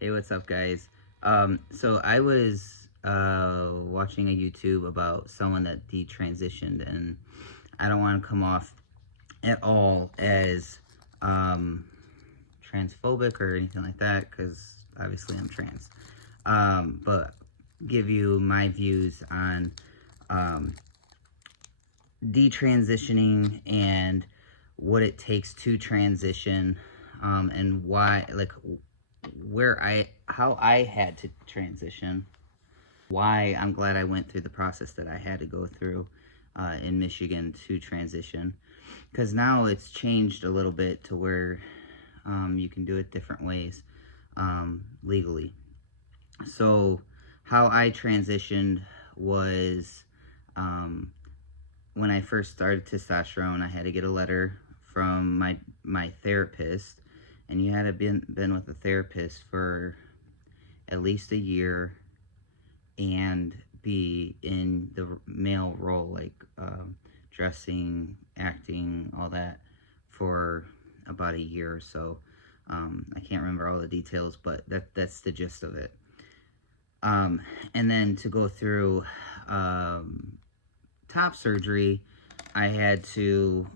Hey, what's up, guys? So I was watching a YouTube about someone that detransitioned, and I don't want to come off at all as um, transphobic or anything like that, because obviously I'm trans. But give you my views on um, detransitioning and what it takes to transition, and why, like, how I had to transition, why I'm glad I went through the process that I had to go through in Michigan to transition, because now it's changed a little bit to where you can do it different ways legally. So how I transitioned was, um, when I first started testosterone, I had to get a letter from my therapist, and you had to been with a therapist for at least a year and be in the male role, like dressing, acting, all that, for about a year or so. I can't remember all the details, but that's the gist of it. And then to go through um, top surgery, I had to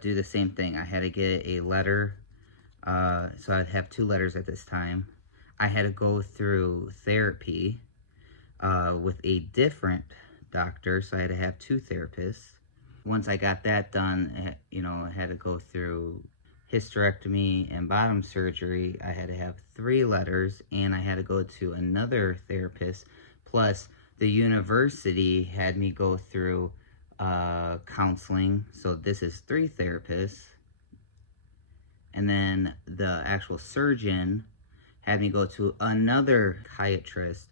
do the same thing. I had to get a letter. So I'd have two letters at this time. I had to go through therapy with a different doctor, so I had to have two therapists. Once I got that done, I had to go through hysterectomy and bottom surgery. I had to have three letters, and I had to go to another therapist. Plus, the university had me go through counseling. So this is three therapists. And then the actual surgeon had me go to another psychiatrist,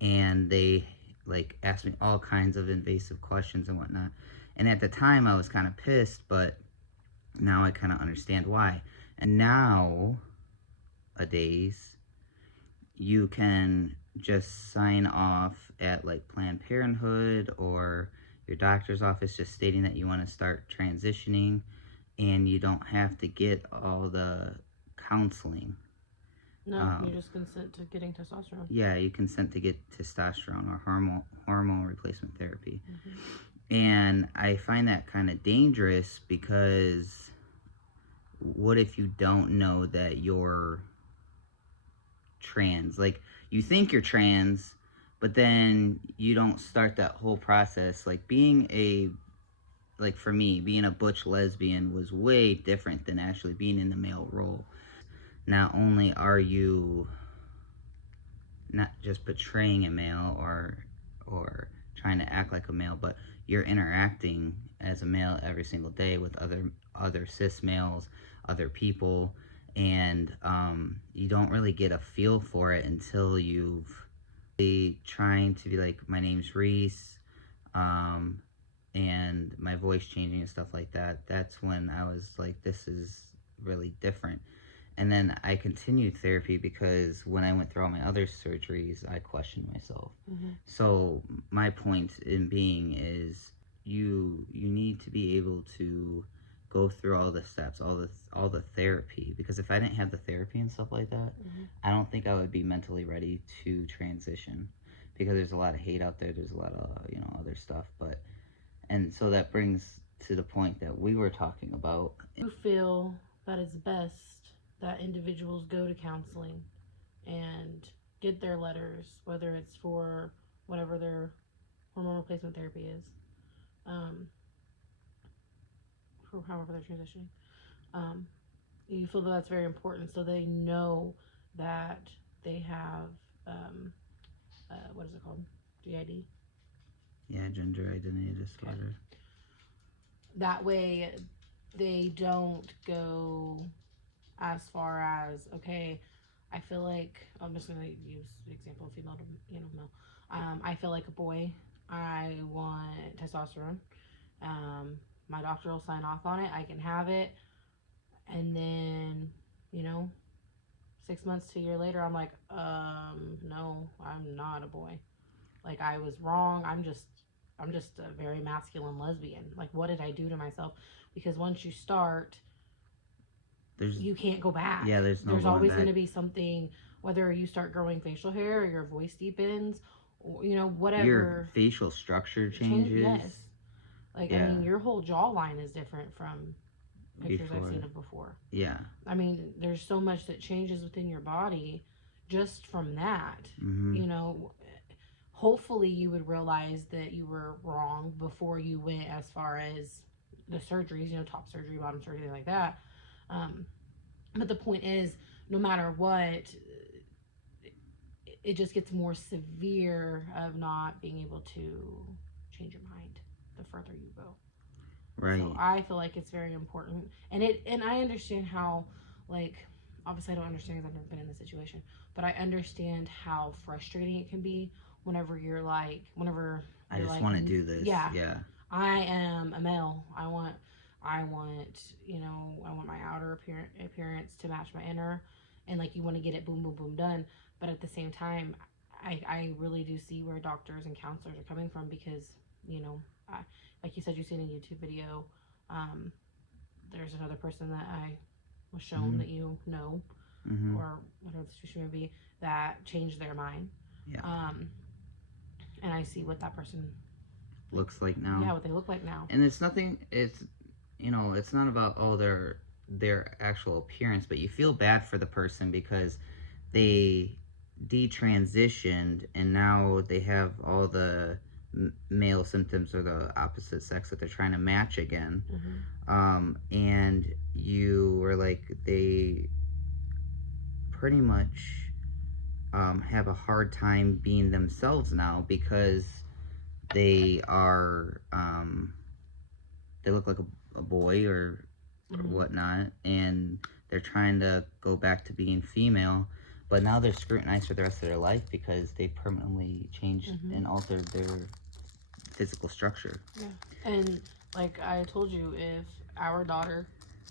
and they like asked me all kinds of invasive questions and whatnot. And at the time I was kind of pissed, but now I kind of understand why. And nowadays you can just sign off at like Planned Parenthood or your doctor's office just stating that you want to start transitioning, and you don't have to get all the counseling. No, you just consent to getting testosterone. Yeah, you consent to get testosterone or hormone replacement therapy. Mm-hmm. And I find that kind of dangerous, because what if you don't know that you're trans? Like, you think you're trans, but then you don't start that whole process. Like, for me, being a butch lesbian was way different than actually being in the male role. Not only are you not just portraying a male or trying to act like a male, but you're interacting as a male every single day with other cis males, other people, and you don't really get a feel for it until you've trying to be like, my name's Reese, um, and my voice changing and stuff like that. That's when I was like, this is really different. And then I continued therapy because when I went through all my other surgeries, I questioned myself. Mm-hmm. So my point in being is, you need to be able to go through all the steps, all the therapy, because if I didn't have the therapy and stuff like that, Mm-hmm. I don't think I would be mentally ready to transition, because there's a lot of hate out there, there's a lot of other stuff. But and so that brings to the point that we were talking about. You feel that it's best that individuals go to counseling and get their letters, whether it's for whatever their hormone replacement therapy is, um, for however they're transitioning. Um, you feel that that's very important, so they know that they have what is it called? GID. Yeah, gender identity disorder. That way, they don't go as far as, okay, I feel like, I'm just going to use the example of female to male. I feel like a boy. I want testosterone. Um, my doctor will sign off on it. I can have it. And then, you know, 6 months to a year later, I'm like, no, I'm not a boy. Like, I was wrong. I'm just a very masculine lesbian. Like, what did I do to myself? Because once you start you can't go back. Yeah, there's no There's going always back. going to be something, whether you start growing facial hair or your voice deepens, or, you know, whatever. Your facial structure changes. Yes. Like, Yeah. I mean, your whole jawline is different from pictures I've seen of before. Yeah. I mean, there's so much that changes within your body just from that. Mm-hmm. You know, hopefully you would realize that you were wrong before you went as far as the surgeries, you know, top surgery, bottom surgery, like that. But the point is, no matter what, it just gets more severe of not being able to change your mind the further you go. Right. So I feel like it's very important, and I understand how, like, obviously I don't understand because I've never been in this situation, but I understand how frustrating it can be whenever you're like, I just want to do this. Yeah. Yeah. I am a male. I want, you know, I want my outer appearance to match my inner, and like you want to get it boom, boom, boom done. But at the same time, I really do see where doctors and counselors are coming from because, you know, like you said, you've seen a YouTube video. There's another person that I was shown Mm-hmm. that you know, Mm-hmm. or whatever the situation may be, that changed their mind. Yeah. And I see what that person looks like now. Yeah, what they look like now. And it's nothing. It's, you know, it's not about their actual appearance, but you feel bad for the person because they detransitioned and now they have all the male symptoms or the opposite sex that they're trying to match again. Mm-hmm. And you were like, they pretty much have a hard time being themselves now because they are they look like a boy or Mm-hmm. whatnot, and they're trying to go back to being female, but now they're scrutinized for the rest of their life because they permanently changed Mm-hmm. and altered their physical structure. Yeah, and like I told you, if our daughter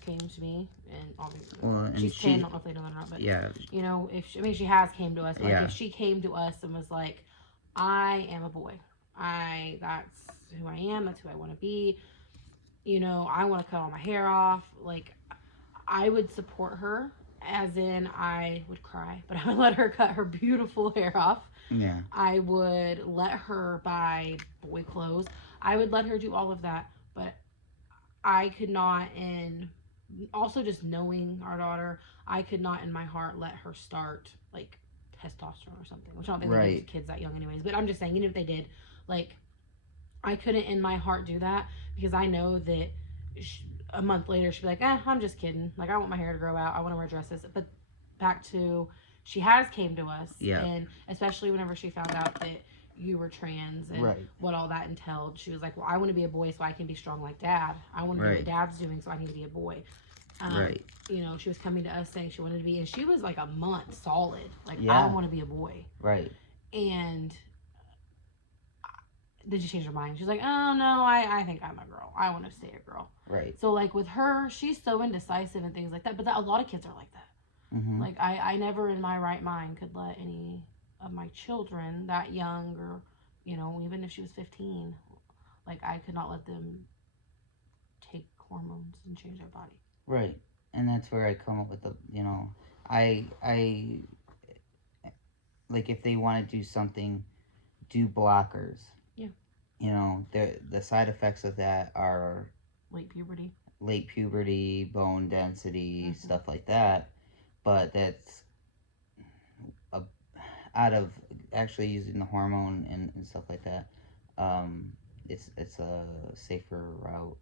came to me, and obviously, Well, and she's 10, I don't know if they know that or not, but yeah, you know, if she, I mean, she has came to us, but like Yeah. if she came to us and was like, I am a boy, that's who I am, that's who I want to be, you know, I want to cut all my hair off, like, I would support her, as in I would cry, but I would let her cut her beautiful hair off. yeah, I would let her buy boy clothes. I would let her do all of that, but I could not, and also just knowing our daughter, I could not in my heart let her start like testosterone or something, which I don't think they give to kids that young anyways, but I'm just saying, even if they did, like, I couldn't in my heart do that because I know that a month later she'd be like, I'm just kidding, like, I want my hair to grow out, I want to wear dresses. But back to, she has came to us, Yeah. and especially whenever she found out that you were trans and Right. what all that entailed, she was like, well, I want to be a boy so I can be strong like dad, I want to do Right. what dad's doing, so I need to be a boy. Right. You know, she was coming to us saying she wanted to be, and she was like a month solid, like, Yeah. I want to be a boy. Right. And did she change her mind? She's like, oh no, I think I'm a girl, I want to stay a girl. Right. So like with her, she's so indecisive and things like that, but a lot of kids are like that. Mm-hmm. Like I never in my right mind could let any of my children that young, or, you know, even if she was 15, like, I could not let them take hormones and change their body. Right. And that's where I come up with the, you know, I like, if they want to do something, do blockers. Yeah. You know, the side effects of that are Late puberty, bone density, Mm-hmm. stuff like that. But that's out of actually using the hormone and stuff like that. It's a safer route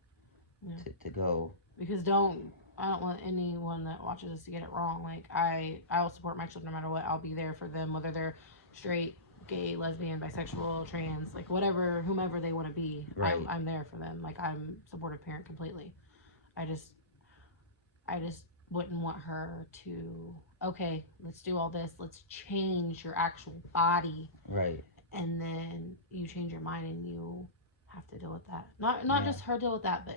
to go. Because I don't want anyone that watches this to get it wrong. Like, I will support my children no matter what. I'll be there for them, whether they're straight, gay, lesbian, bisexual, trans, like, whatever, whomever they want to be. Right. I'm there for them. Like, I'm a supportive parent completely. I just wouldn't want her to, okay, let's do all this, let's change your actual body, Right. and then you change your mind and you have to deal with that. Not just her deal with that, but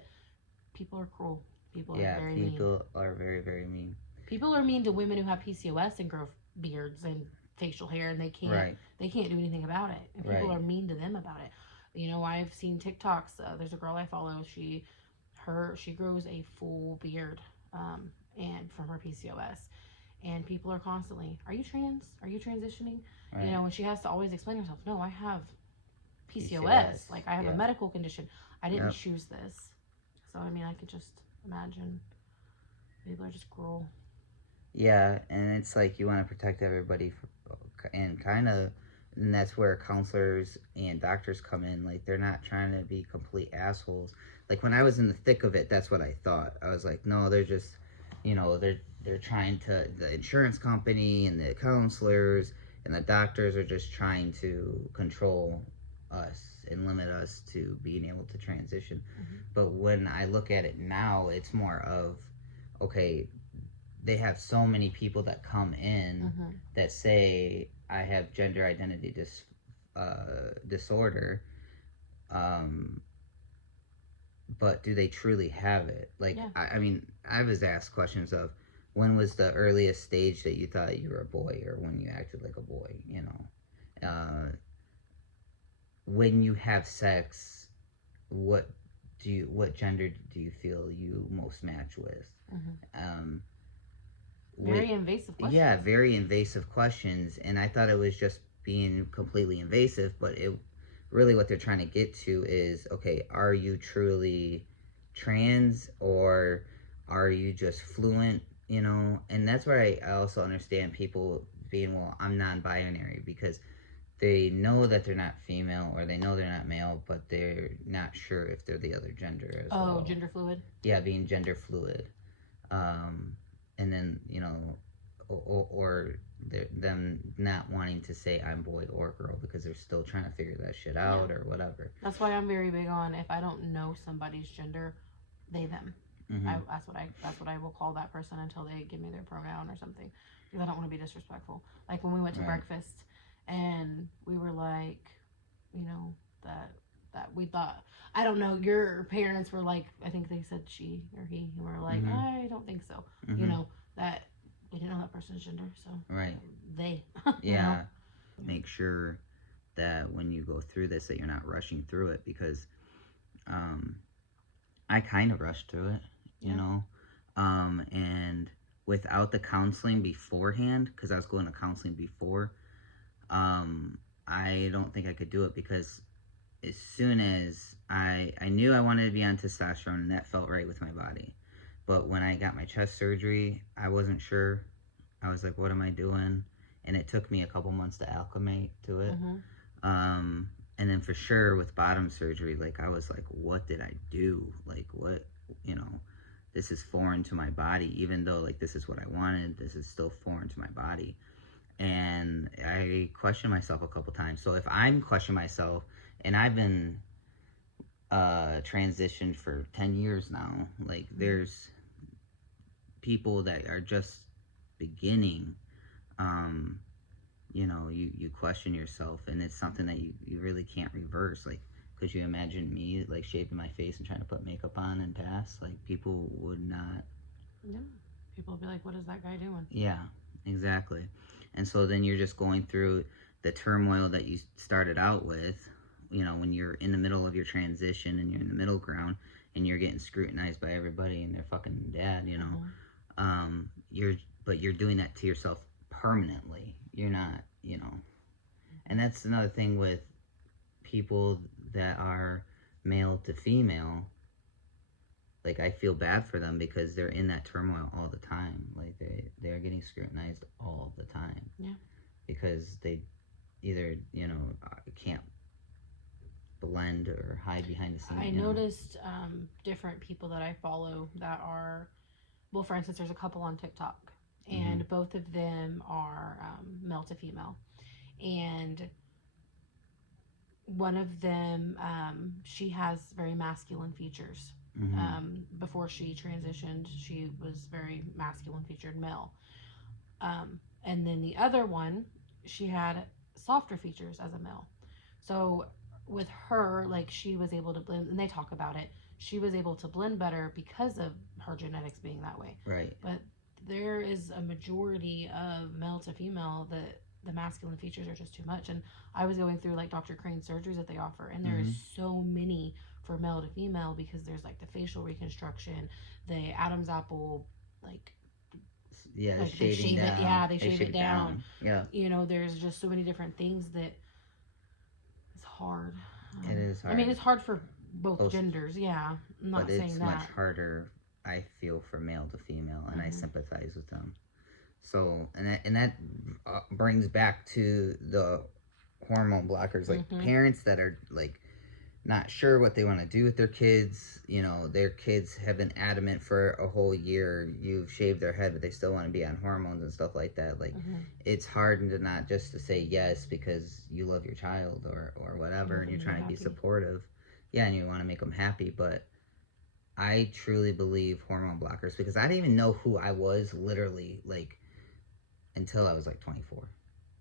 people are cruel. People are very mean. People are very, very mean. People are mean to women who have PCOS and grow beards and facial hair, and they can't do anything about it. And people are mean to them about it. You know, I've seen TikToks. There's a girl I follow. She grows a full beard, and from her PCOS. And people are constantly, are you trans? Are you transitioning? Right. You know, and she has to always explain herself. No, I have PCOS. PCOS. Like, I have a Yep. medical condition. I didn't Yep. choose this. So, I mean, I could just imagine people are just cruel. Yeah, and it's like you want to protect everybody, and kind of, and that's where counselors and doctors come in. Like they're not trying to be complete assholes. Like when I was in the thick of it, that's what I thought. I was like, no, they're just, they're trying to, the insurance company and the counselors and the doctors are just trying to control us and limit us to being able to transition. Mm-hmm. But when I look at it now, it's more of, okay, they have so many people that come in Mm-hmm. that say I have gender identity disorder, um, but do they truly have it? Like, Yeah. I mean, I was asked questions of when was the earliest stage that you thought you were a boy, or when you acted like a boy, when you have sex, what what gender do you feel you most match with? Mm-hmm. Um, Very invasive questions. Yeah, very invasive questions, and I thought it was just being completely invasive, but it really what they're trying to get to is, okay, are you truly trans, or are you just fluent, and that's where I also understand people being, well, I'm non-binary, because they know that they're not female or they know they're not male, but they're not sure if they're the other gender as well. Oh, gender fluid? Yeah, being gender fluid. And then, or them not wanting to say I'm boy or girl because they're still trying to figure that shit out, or whatever. That's why I'm very big on, if I don't know somebody's gender, they them. Mm-hmm. That's what I will call that person until they give me their pronoun or something, because I don't want to be disrespectful. Like when we went to breakfast and we were like, that we thought, I don't know, your parents were like, I think they said she or he, and we're like, I don't think so. Mm-hmm. That we didn't know that person's gender, so they. Yeah. Make sure that when you go through this that you're not rushing through it, because I kind of rushed through it, and without the counseling beforehand, because I was going to counseling before, I don't think I could do it, because as soon as I knew I wanted to be on testosterone, and that felt right with my body. But when I got my chest surgery, I wasn't sure. I was like, what am I doing? And it took me a couple months to acclimate to it. And then for sure with bottom surgery, like I was like, what did I do? Like what, this is foreign to my body, even though like this is what I wanted, this is still foreign to my body. And I questioned myself a couple times. So if I'm questioning myself, and I've been transitioned for 10 years now, like there's people that are just beginning, you question yourself, and it's something that you really can't reverse. Like, could you imagine me like shaving my face and trying to put makeup on and pass? Like, people would not. No, people would be like, what is that guy doing? Yeah, exactly. And so then you're just going through the turmoil that you started out with, when you're in the middle of your transition and you're in the middle ground and you're getting scrutinized by everybody and their fucking dad, you're doing that to yourself permanently. You're not, and that's another thing with people that are male to female. Like, I feel bad for them because they're in that turmoil all the time. Like, they're getting scrutinized all the time. Yeah. Because they either, can't blend or hide behind the scenes. I noticed different people that I follow that are, well, for instance, there's a couple on TikTok, and both of them are male to female. And one of them, she has very masculine features. Before she transitioned, she was very masculine featured male. And then the other one, she had softer features as a male. So with her, like, she was able to blend, and they talk about it, she was able to blend better because of her genetics being that way. Right. But there is a majority of male to female that the masculine features are just too much. And I was going through like Dr. Crane's surgeries that they offer, and there's so many for male to female, because there's like the facial reconstruction, the Adam's apple, like Yeah, the Like they shaving shave it. down. Yeah, they shave it down. Yeah, You know, there's just so many different things that it's hard. it is I mean, hard. it's hard for both Both, genders. Yeah, I'm but not saying it's much that. harder, I feel, for male to female, and I Mm-hmm. sympathize with them. So, and that brings back to the hormone blockers, like Mm-hmm. parents that are like not sure what they want to do with their kids. You know, their kids have been adamant for a whole year. You've shaved their head, but they still want to be on hormones and stuff like that. Like, Mm-hmm. it's hard to not just to say yes because you love your child or whatever, and you're trying to be supportive. Yeah, and you want to make them happy, but I truly believe hormone blockers, because I didn't even know who I was literally, like, until I was like 24.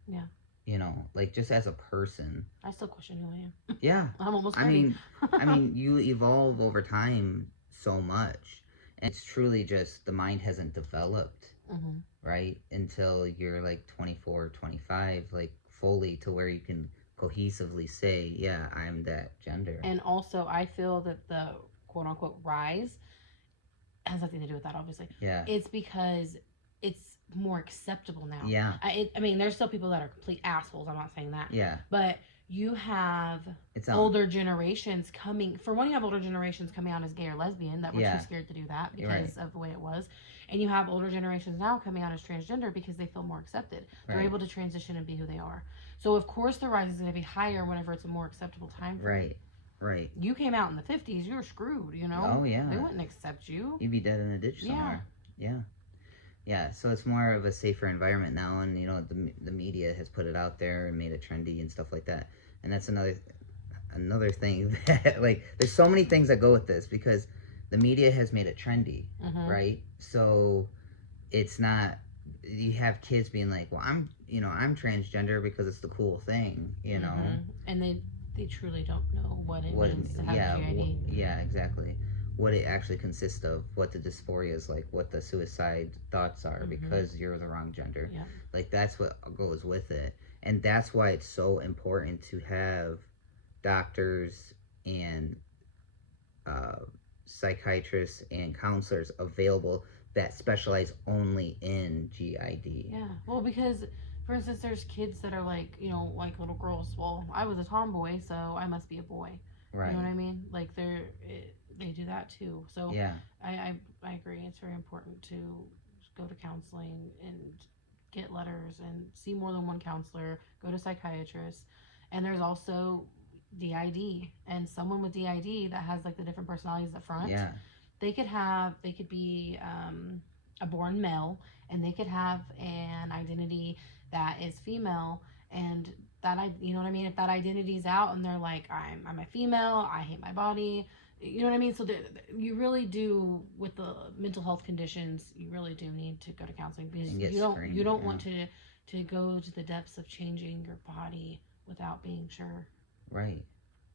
Yeah. You know, like, just as a person. I still question who I am. Yeah. I'm almost 30. I mean, you evolve over time so much. And it's truly just the mind hasn't developed, Mm-hmm. right? Until you're like 24, 25, like fully to where you can cohesively say, yeah, I'm that gender. And also, I feel that the quote unquote rise has nothing to do with that, obviously. Yeah. It's because it's more acceptable now. Yeah. I mean, there's still people that are complete assholes. I'm not saying that. Yeah. But you have older generations coming. For one, you have older generations coming out as gay or lesbian that were too scared to do that because of the way it was. And you have older generations now coming out as transgender because they feel more accepted. They're able to transition and be who they are. So, of course, the rise is going to be higher whenever it's a more acceptable time frame. Right. You came out in the 50s, you were screwed, you know? Oh, yeah. They wouldn't accept you. You'd be dead in a ditch somewhere. Yeah, so it's more of a safer environment now, and, you know, the media has put it out there and made it trendy and stuff like that. And that's another thing that, like, there's so many things that go with this, because the media has made it trendy, right? So it's not, you have kids being like, well, I'm transgender because it's the cool thing, you know? And they truly don't know what it means to have GID. Yeah, exactly. What it actually consists of, what the dysphoria is like, what the suicide thoughts are because you're the wrong gender. Yeah. Like, that's what goes with it. And that's why it's so important to have doctors and psychiatrists and counselors available that specialize only in GID. Yeah. Well, because, for instance, there's kids that are like, you know, like little girls. Well, I was a tomboy, so I must be a boy. Right. You know what I mean? Like, they do that too. So yeah, I agree. It's very important to go to counseling and get letters and see more than one counselor. Go to psychiatrists, and there's also DID, and someone with DID that has like the different personalities up front. Yeah, they could be a born male, and they could have an identity that is female, and that you know what I mean. If that identity's out, and they're like, I'm a female, I hate my body. You know what I mean? So you really do, with the mental health conditions, you really do need to go to counseling, because you don't want to go to the depths of changing your body without being sure. Right.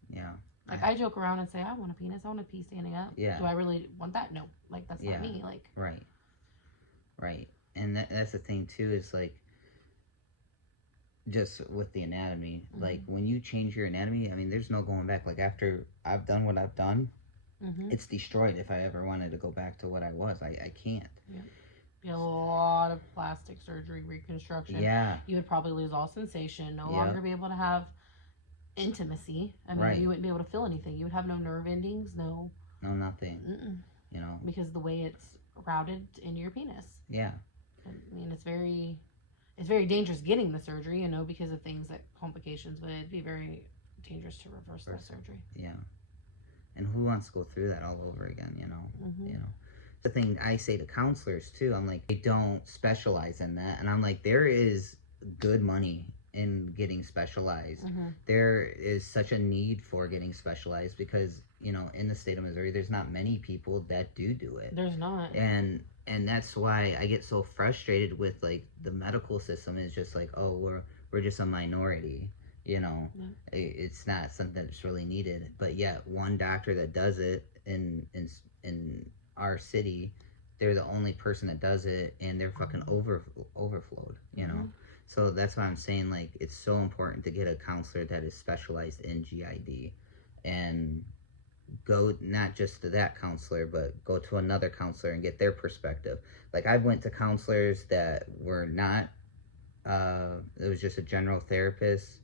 Yeah. Like, I joke around and say, I want a penis, I want a pee standing up. Yeah. Do I really want that? No. Like, that's not me. Like. Right. And that's the thing too, is like, just with the anatomy, like, when you change your anatomy, I mean, there's no going back. Like, after I've done what I've done, it's destroyed. If I ever wanted to go back to what I was, I can't. Yeah. Be a lot of plastic surgery, reconstruction. Yeah. You would probably lose all sensation, no longer be able to have intimacy. I mean, you wouldn't be able to feel anything. You would have no nerve endings, no nothing. You know, because the way it's routed into your penis. Yeah. I mean, it's very dangerous getting the surgery, you know, because of things like complications, but it'd be very dangerous to reverse that surgery. Yeah. And who wants to go through that all over again, you know? You know. The thing I say to counselors too, I'm like, they don't specialize in that. And I'm like, there is good money in getting specialized. There is such a need for getting specialized, because, you know, in the state of Missouri, there's not many people that do it. There's not. And that's why I get so frustrated with, like, the medical system is just like, oh, we're just a minority, you know. It's not something that's really needed. But yet one doctor that does it in our city, they're the only person that does it, and they're fucking overflowed, you know. So that's why I'm saying, like, it's so important to get a counselor that is specialized in GID, and go not just to that counselor, but go to another counselor and get their perspective. Like I went to counselors that were not. It was just a general therapist,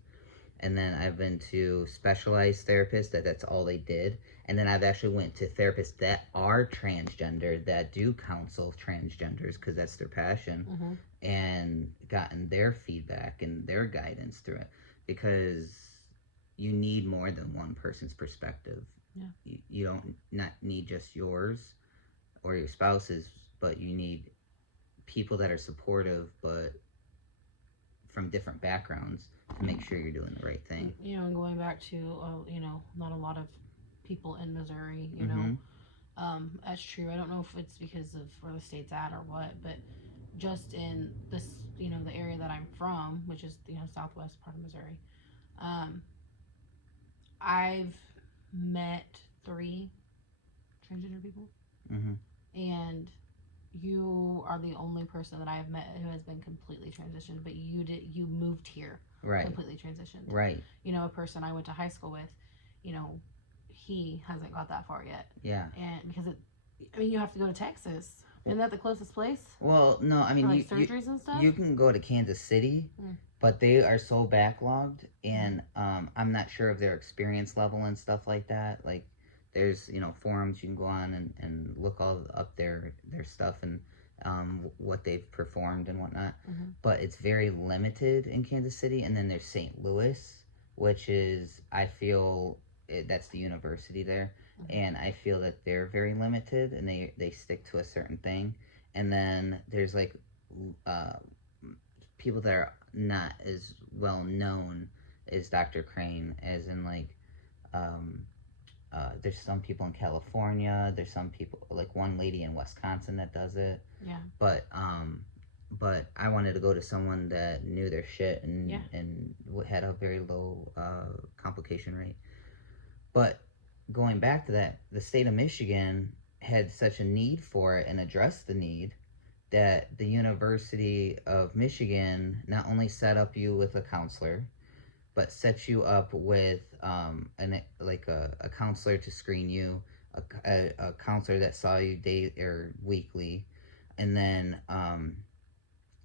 and then I've been to specialized therapists that's all they did, and then I've actually went to therapists that are transgender that do counsel transgenders because that's their passion, Mm-hmm. and gotten their feedback and their guidance through it because you need more than one person's perspective. Yeah. You don't not need just yours or your spouse's, but you need people that are supportive but from different backgrounds to make sure you're doing the right thing. You know, and going back to, not a lot of people in Missouri, Mm-hmm. that's true. I don't know if it's because of where the state's at or what, but just in this, the area that I'm from, which is, southwest part of Missouri, um, I've met 3 transgender people, Mm-hmm. and you are the only person that I have met who has been completely transitioned, but you moved here Right. completely transitioned. Right. A person I went to high school with, he hasn't got that far yet. Yeah. And because you have to go to Texas. Isn't that the closest place? Well, no, I mean, for, surgeries and stuff? You can go to Kansas City, but they are so backlogged, and I'm not sure of their experience level and stuff like that. Like, there's, forums you can go on and look all up their stuff and what they've performed and whatnot. Mm-hmm. But it's very limited in Kansas City, and then there's St. Louis, which is, I feel, that's the university there. And I feel that they're very limited and they stick to a certain thing. And then there's like people that are not as well known as Dr. Crane, as in like there's some people in California, there's some people like one lady in Wisconsin that does it. Yeah. But I wanted to go to someone that knew their shit and had a very low complication rate. But going back to that, the state of Michigan had such a need for it and addressed the need that the University of Michigan not only set up you with a counselor, but set you up with a counselor to screen you, a counselor that saw you day or weekly, and then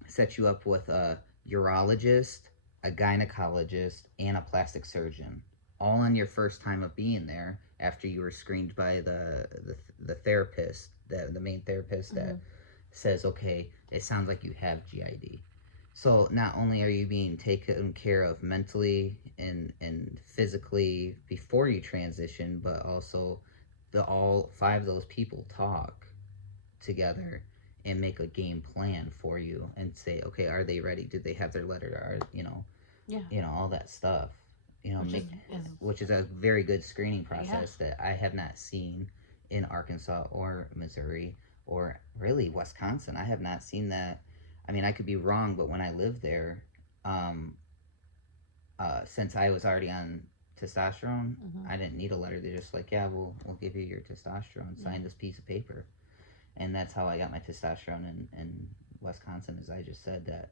set you up with a urologist, a gynecologist, and a plastic surgeon, all on your first time of being there after you were screened by the therapist, the main therapist that says, okay, it sounds like you have GID. So not only are you being taken care of mentally and physically before you transition, but also all 5 of those people talk together and make a game plan for you and say, okay, are they ready? Did they have their letter? All that stuff. Which is a very good screening process that I have not seen in Arkansas or Missouri or really Wisconsin. I have not seen that. I mean, I could be wrong, but when I lived there, since I was already on testosterone, I didn't need a letter. They're just like, yeah, we'll give you your testosterone. Sign this piece of paper. And that's how I got my testosterone in Wisconsin, as I just said that,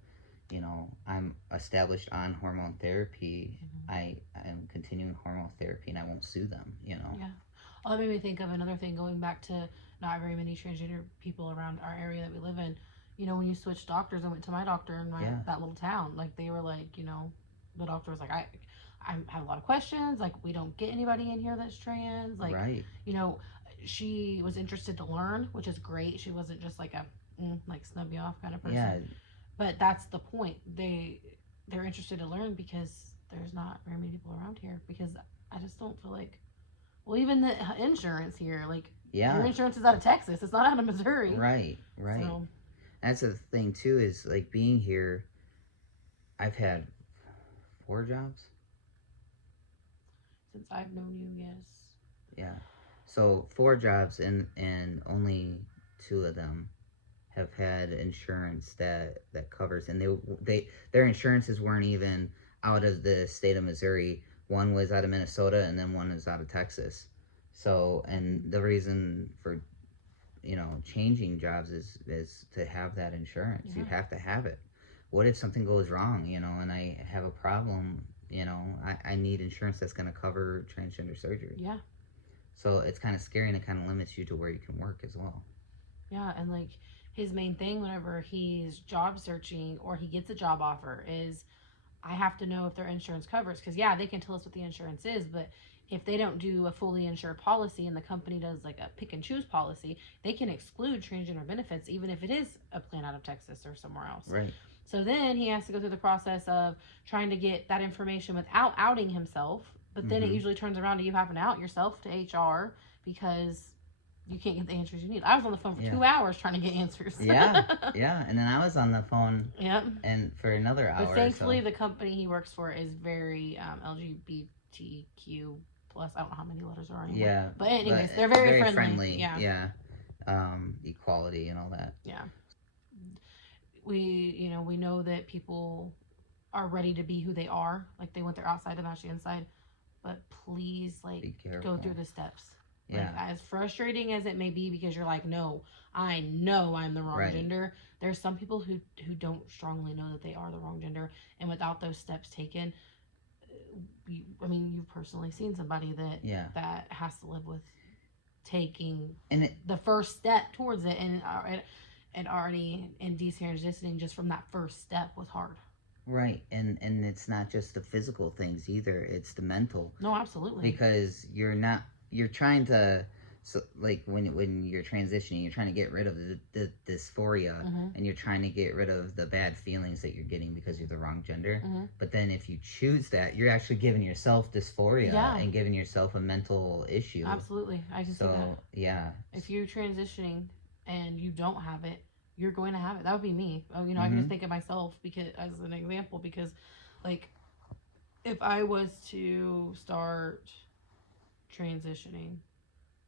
I'm established on hormone therapy. I am continuing hormone therapy and I won't sue them, Yeah. Well, that made me think of another thing going back to not very many transgender people around our area that we live in. When you switch doctors, I went to my doctor in that little town. Like, they were like, the doctor was like, I have a lot of questions. Like, we don't get anybody in here that's trans. Like, right. She was interested to learn, which is great. She wasn't just like a like snub you off kind of person. Yeah. But that's the point. They're interested to learn because there's not very many people around here. Because I just don't feel like, well, even the insurance here, like, your insurance is out of Texas. It's not out of Missouri. Right. So, that's the thing too, is like being here, I've had 4 jobs since I've known you. Yes. Yeah. So 4 jobs and only 2 of them have had insurance that covers, and their insurances weren't even out of the state of Missouri. One was out of Minnesota and then one is out of Texas. So, and the reason for changing jobs is to have that insurance. You have to have it. What if something goes wrong, and I have a problem, I need insurance that's going to cover transgender surgery. Yeah. So it's kind of scary, and it kind of limits you to where you can work as well. Yeah, and like his main thing whenever he's job searching or he gets a job offer is I have to know if their insurance covers. Because, yeah, they can tell us what the insurance is, but if they don't do a fully insured policy and the company does like a pick and choose policy, they can exclude transgender benefits, even if it is a plan out of Texas or somewhere else. Right. So then he has to go through the process of trying to get that information without outing himself. But then it usually turns around to you having to out yourself to HR because you can't get the answers you need. I was on the phone for 2 hours trying to get answers. Yeah. And then I was on the phone. Yep. And for another hour. But thankfully, the company he works for is very LGBTQ plus. I don't know how many letters are anymore. Yeah. But anyways, they're very friendly. Yeah. Equality and all that. Yeah. We know that people are ready to be who they are. Like, they want their outside to match the inside. But please, like, go through the steps. Yeah. Like, as frustrating as it may be, because you're like, no, I know I'm the wrong gender. There's some people who don't strongly know that they are the wrong gender, and without those steps taken, you've personally seen somebody that has to live with taking the first step towards it, and already in detransitioning just from that first step was hard. Right, and it's not just the physical things either; it's the mental. No, absolutely. Because you're trying to, so like when you're transitioning, you're trying to get rid of the dysphoria, and you're trying to get rid of the bad feelings that you're getting because you're the wrong gender. But then if you choose that, you're actually giving yourself dysphoria and giving yourself a mental issue. Absolutely, I just if you're transitioning and you don't have it, you're going to have it. That would be me. I can just think of myself because as an example, because like if I was to start transitioning,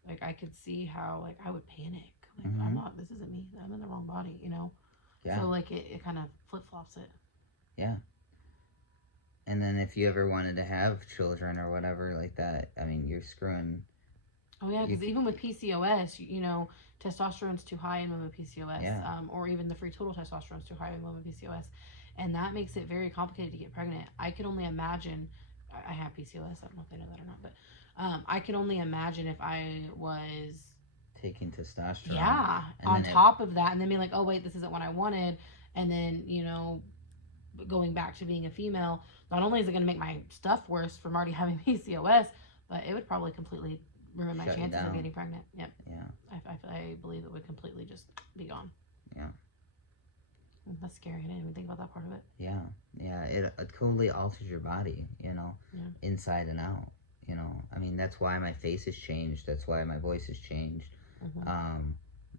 like I could see how like I would panic. Like this isn't me. I'm in the wrong body, Yeah. So like it kind of flip-flops it. Yeah. And then if you ever wanted to have children or whatever like that, I mean, you're screwing. Oh yeah, because even with PCOS, testosterone's too high in women with PCOS, or even the free total testosterone's too high in women with PCOS, and that makes it very complicated to get pregnant. I can only imagine. I have PCOS. I don't know if they know that or not, but I can only imagine if I was taking testosterone. Yeah, on top of that, and then being like, oh wait, this isn't what I wanted, and then going back to being a female. Not only is it going to make my stuff worse from already having PCOS, but it would probably completely ruin my chances of getting pregnant. Yep. Yeah. I believe it would completely just be gone. Yeah. That's scary. I didn't even think about that part of it. Yeah. Yeah. It totally alters your body, inside and out. I mean, that's why my face has changed. That's why my voice has changed.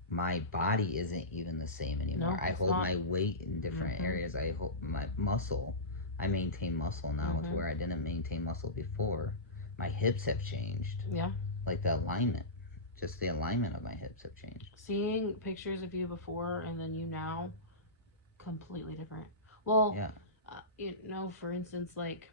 My body isn't even the same anymore. I hold my weight in different areas. I hold my muscle. I maintain muscle now to where I didn't maintain muscle before. My hips have changed. Yeah. Like the alignment. Just the alignment of my hips have changed. Seeing pictures of you before and then you now, completely different. Well, for instance, like,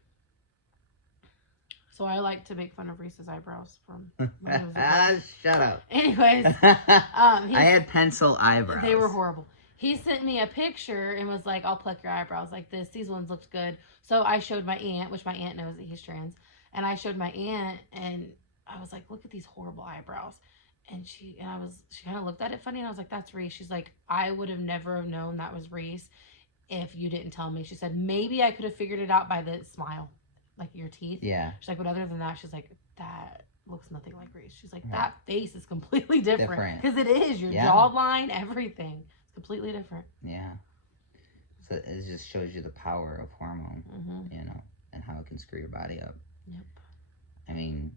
so I like to make fun of Reese's eyebrows from when he was a boy. Shut up. Anyways, I had pencil eyebrows. They were horrible. He sent me a picture and was like, I'll pluck your eyebrows like this. These ones looked good. So I showed my aunt, which my aunt knows that he's trans. And I showed my aunt and I was like, look at these horrible eyebrows. And she kind of looked at it funny. And I was like, that's Reese. She's like, I would have never have known that was Reese if you didn't tell me. She said, maybe I could have figured it out by the smile, like your teeth. Yeah. She's like, but other than that, she's like, that looks nothing like Reese. She's like, that face is completely different. Because it is. Your jawline, everything. It's completely different. Yeah. So it just shows you the power of hormone, and how it can screw your body up. Yep. I mean,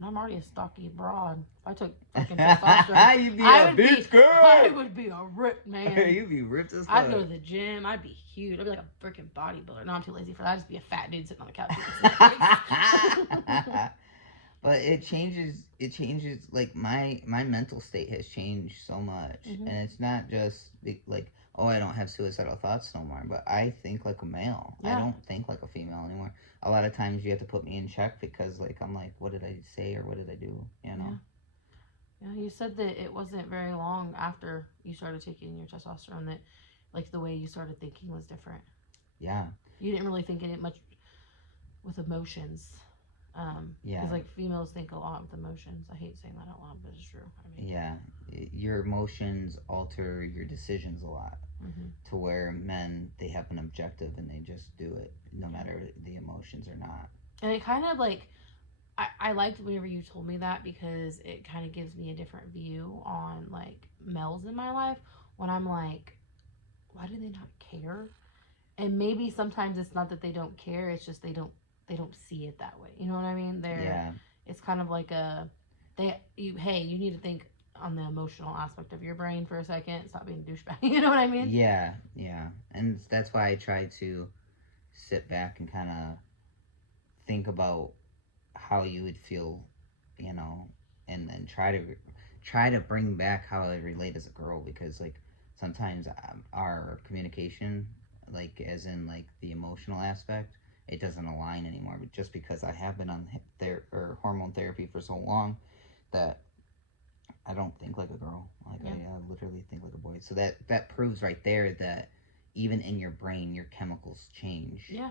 I'm already a stocky broad. If I took fucking testosterone, you'd be a bitch girl. I would be a ripped man. You'd be ripped as fuck. I'd go to the gym. I'd be huge. I'd be like a freaking bodybuilder. No, I'm too lazy for that. I'd just be a fat dude sitting on the couch. But it changes. Like my mental state has changed so much, and it's not just like, oh, I don't have suicidal thoughts no more, but I think like a male. I don't think like a female anymore. A lot of times you have to put me in check because like I'm like, what did I say or what did I do? Yeah, you said that it wasn't very long after you started taking your testosterone that like the way you started thinking was different. Yeah. You didn't really think it much. with emotions. Yeah. Because like females think a lot with emotions. I hate saying that out loud, but it's true. I mean, Yeah. Your emotions alter your decisions a lot. mm-hmm. To where men, they have an objective and they just do it no matter the emotions or not. And it kind of like I liked whenever you told me that because it kind of gives me a different view on like males in my life when I'm like, why do they not care? And maybe sometimes it's not that they don't care, it's just they don't see it that way. You know what I mean? Yeah. It's kind of like a you need to think on the emotional aspect of your brain for a second. Stop being a douchebag. You know what I mean? Yeah, yeah. And that's why I try to sit back and kind of think about how you would feel, you know, and then try to bring back how I relate as a girl, because like sometimes our communication, like as in like the emotional aspect, it doesn't align anymore. But just because I have been on or hormone therapy for so long, that I don't think like a girl. Like Yeah. I literally think like a boy. So that proves right there that even in your brain, your chemicals change. Yeah.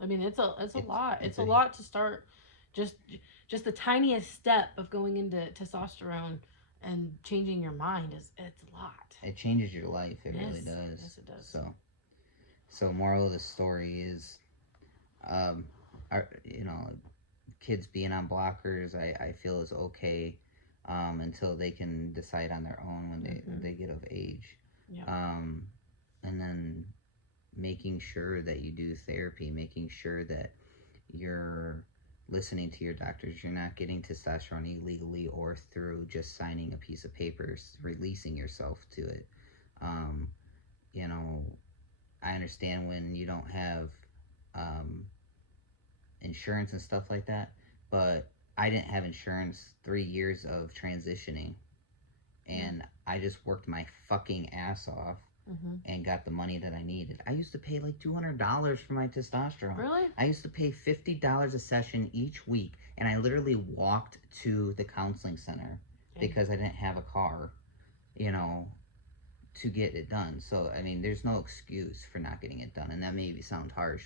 I mean, it's a lot. It's It's a a lot to start. Just just the tiniest step of going into testosterone and changing your mind is it's a lot. it changes your life. It Yes. really does. Yes, it does. So moral of the story is, um, kids being on blockers, I feel is okay, until they can decide on their own when they get of age. Yeah. Um, and then making sure that you do therapy, making sure that you're listening to your doctors. You're not getting testosterone illegally or through just signing a piece of paper, releasing yourself to it. Um, you know, I understand when you don't have um, insurance and stuff like that, but I didn't have insurance 3 years of transitioning, and I just worked my fucking ass off and got the money that I needed. I used to pay like $200 for my testosterone. Really? I used to pay $50 a session each week, and I literally walked to the counseling center because I didn't have a car, you know, to get it done. So, I mean, there's no excuse for not getting it done, and that maybe sound harsh,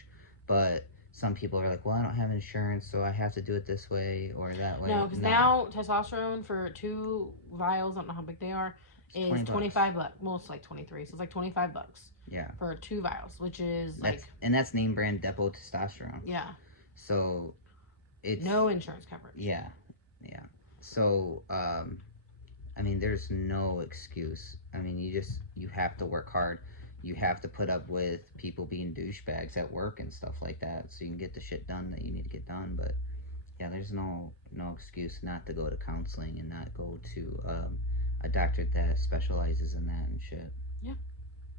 but some people are like, well, I don't have insurance, so I have to do it this way or that way. No, because now testosterone for 2 vials, I don't know how big they are, is 25 bucks. Well, it's like 23, so it's like 25 bucks. Yeah. For 2 vials, which is that's name brand depot testosterone. Yeah. So it's no insurance coverage. Yeah, yeah. So I mean, there's no excuse. I mean, you have to work hard. You have to put up with people being douchebags at work and stuff like that, so you can get the shit done that you need to get done. But yeah, there's no excuse not to go to counseling and not go to a doctor that specializes in that and shit. Yeah.